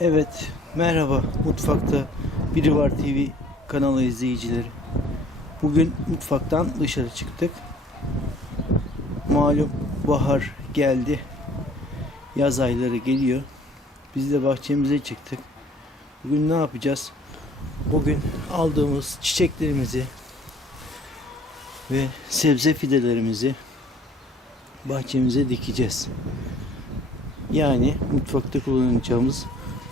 Evet, merhaba Mutfakta Biri Var TV kanalı izleyicileri. Bugün mutfaktan dışarı çıktık. Malum bahar geldi. Yaz ayları geliyor. Biz de bahçemize çıktık. Bugün ne yapacağız? Bugün aldığımız çiçeklerimizi ve sebze fidelerimizi bahçemize dikeceğiz. Yani mutfakta kullanacağımız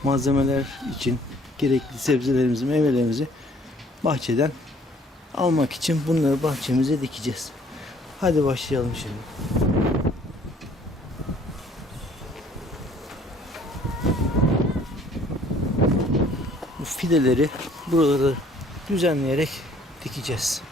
malzemeler için gerekli sebzelerimizi, meyvelerimizi bahçeden almak için bunları bahçemize dikeceğiz. Hadi başlayalım şimdi. Bu fideleri buraları düzenleyerek dikeceğiz.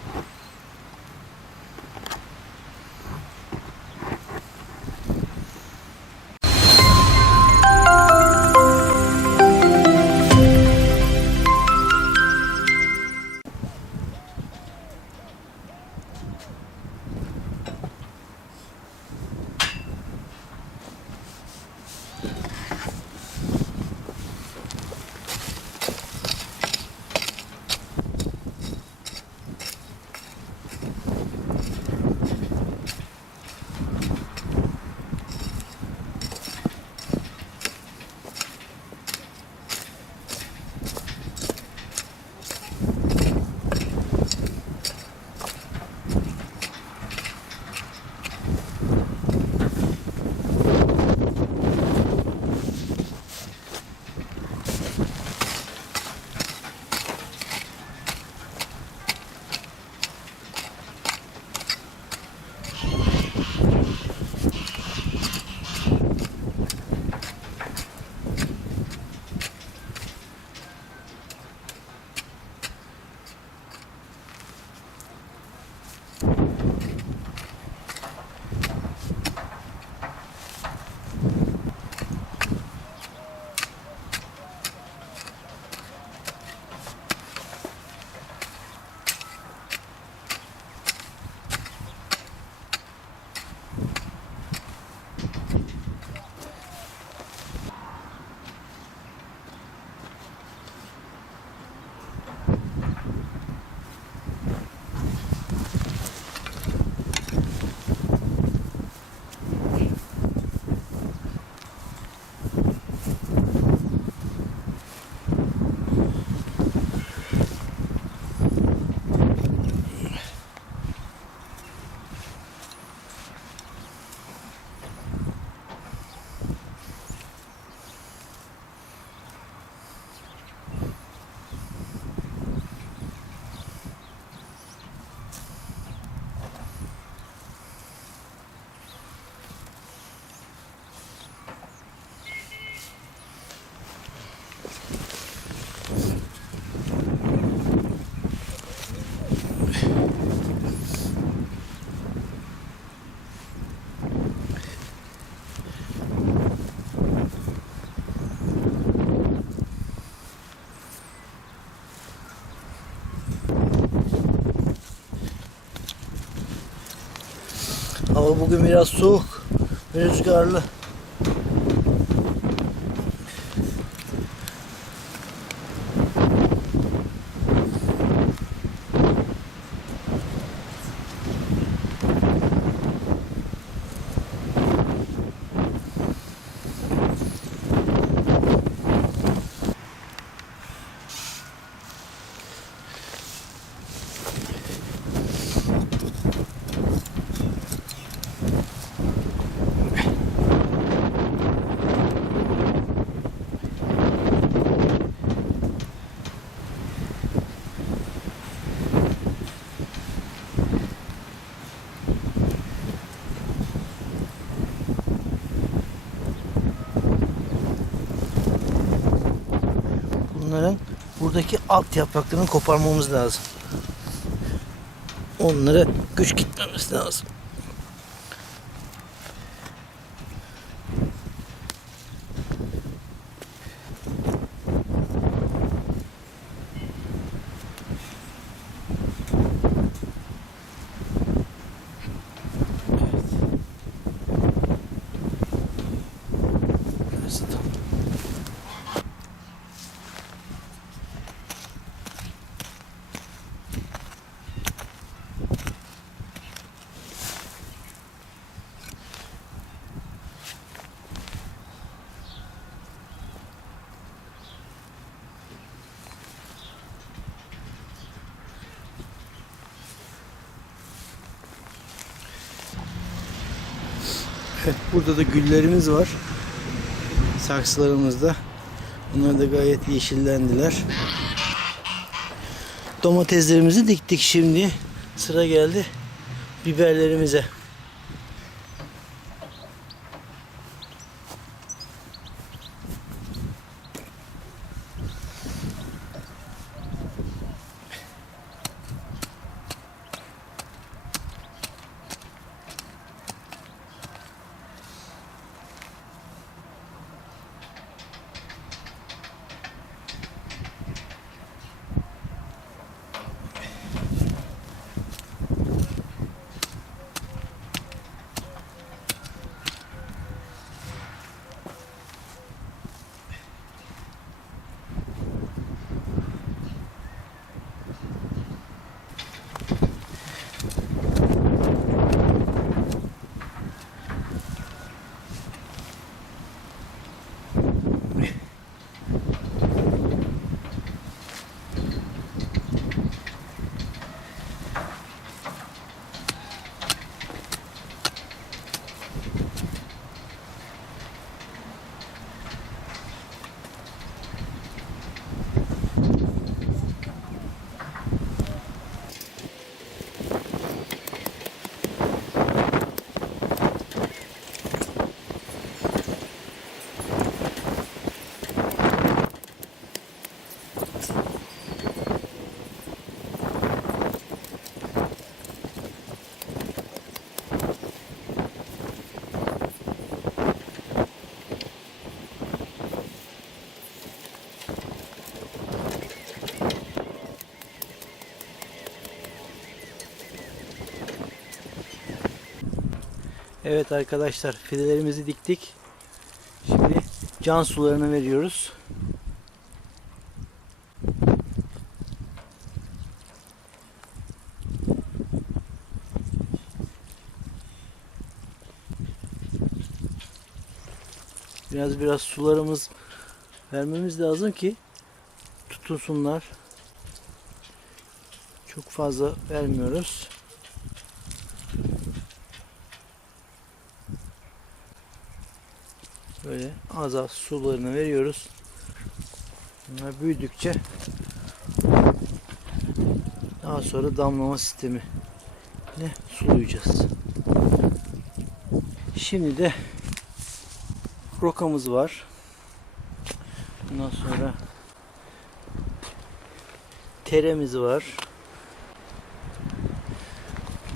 Hava bugün biraz soğuk ve rüzgarlı. Buradaki alt yapraklarını koparmamız lazım. Onlara güç gitmemiz lazım. Evet, burada da güllerimiz var. Saksılarımızda. Bunlar da gayet yeşillendiler. Domateslerimizi diktik şimdi. Sıra geldi biberlerimize. Evet arkadaşlar fidelerimizi diktik. Şimdi can sularını veriyoruz. Biraz biraz sularımız vermemiz lazım ki tutunsunlar. Çok fazla vermiyoruz. Böyle az az sularını veriyoruz. Bunlar büyüdükçe daha sonra damlama sistemi ne sulayacağız. Şimdi de rokamız var. Ondan sonra teremiz var.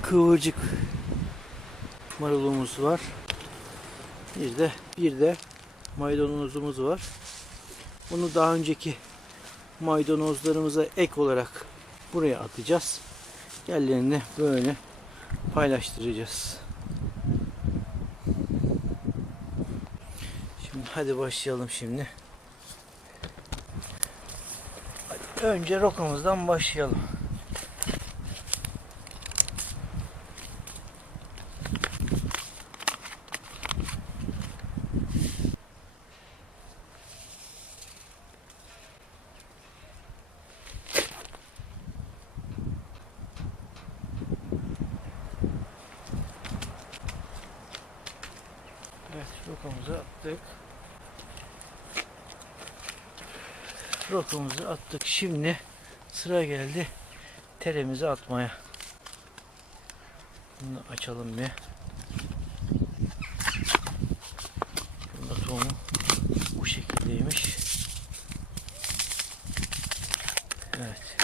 Kıvırcık marulumuz var. Bir de bir de maydanozumuz var. Bunu daha önceki maydanozlarımıza ek olarak buraya atacağız. Yerlerini böyle paylaştıracağız. Şimdi hadi başlayalım şimdi. Hadi önce rokamızdan başlayalım. Evet, rokamızı attık. Rokamızı attık. Şimdi sıra geldi teremizi atmaya. Bunu açalım bir. Bunda tohumu bu şekildeymiş. Evet.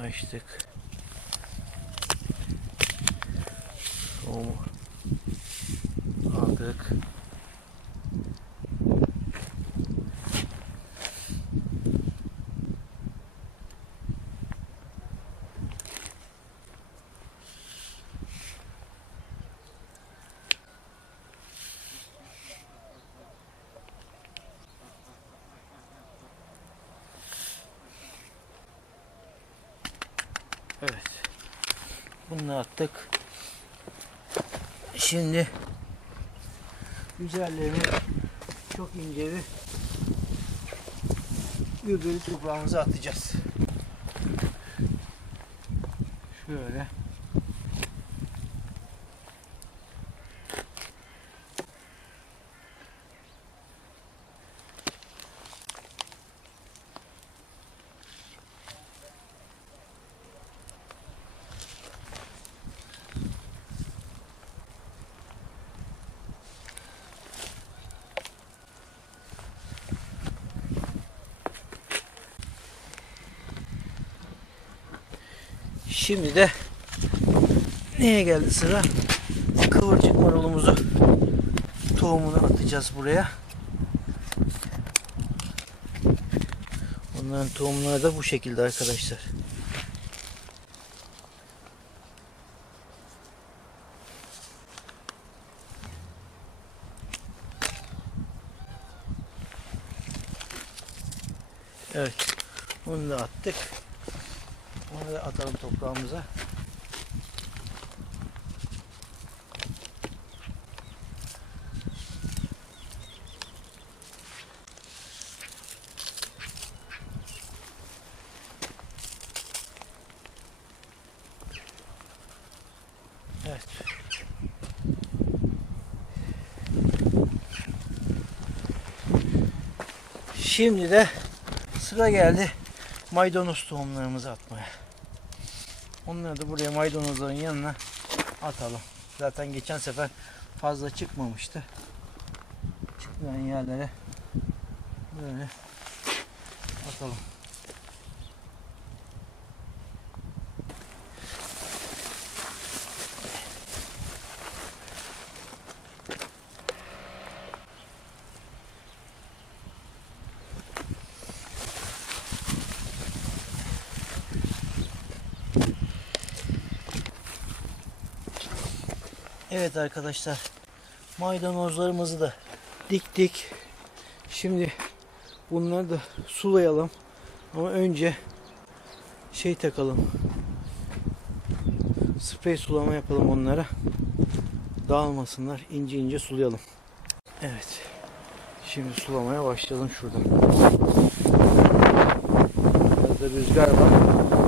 Açtık. Tohumu aldık. Evet. Bunu attık. Şimdi üzerlerine çok ince bir gübreli toprağımızı atacağız. Şöyle. Şimdi de neye geldi sıra? Kıvırcık marulumuzu tohumunu atacağız buraya. Onların tohumları da bu şekilde arkadaşlar. Evet. Bunu da attık. Da atalım toprağımıza. Evet. Şimdi de sıra geldi maydanoz tohumlarımızı atmaya. Onları da buraya maydanozların yanına atalım. Zaten geçen sefer fazla çıkmamıştı. Çıkmayan yerlere böyle atalım. Evet arkadaşlar maydanozlarımızı da diktik. Şimdi bunları da sulayalım. Ama önce şey takalım. Sprey sulama yapalım onlara. Dağılmasınlar. ince ince sulayalım. Evet. Şimdi sulamaya başlayalım şuradan. Biraz da rüzgar var.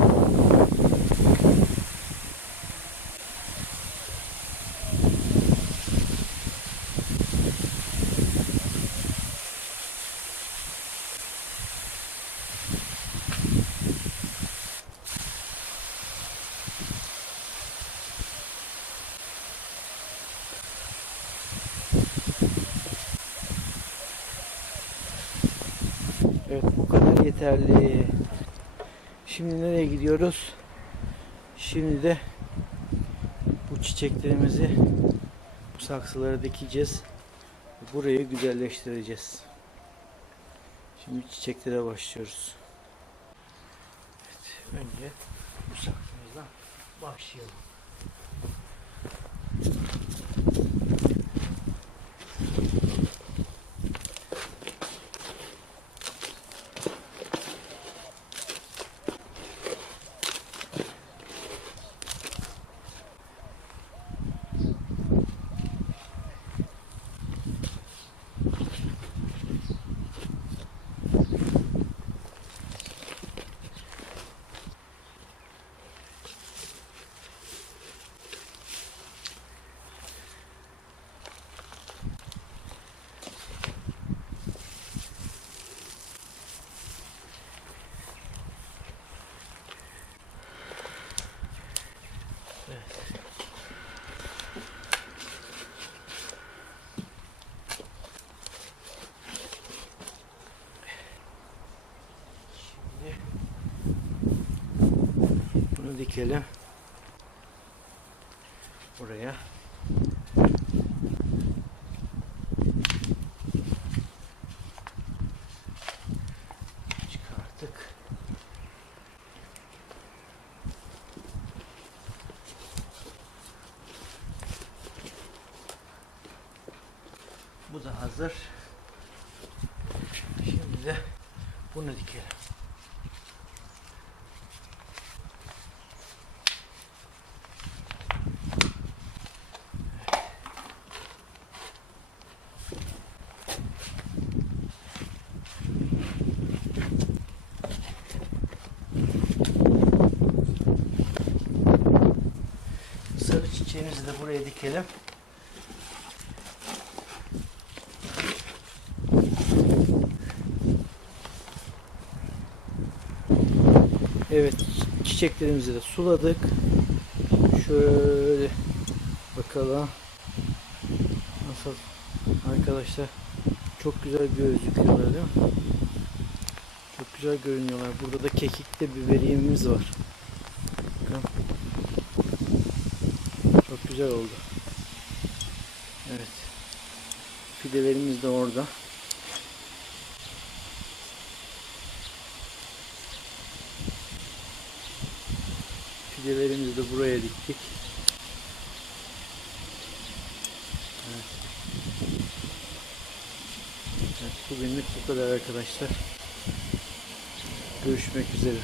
Evet bu kadar yeterli. Şimdi nereye gidiyoruz? Şimdi de bu çiçeklerimizi bu saksılara dikeceğiz. Burayı güzelleştireceğiz. Şimdi çiçeklere başlıyoruz. Evet, önce bu saksımızdan başlayalım. Şimdi dikelim. Buraya. Çıkarttık. Bu da hazır. Şimdi de bunu dikelim. Çiçeğimizi de buraya dikelim. Evet çiçeklerimizi de suladık. Şöyle bakalım. Nasıl arkadaşlar çok güzel gözüküyorlar değil mi? Çok güzel görünüyorlar. Burada da kekikte biberiyeğimiz var. Bakın. Güzel oldu. Evet. Fidelerimiz de orada. Fidelerimizi de buraya diktik. Evet. Evet, bugünlük bu kadar arkadaşlar. Görüşmek üzere.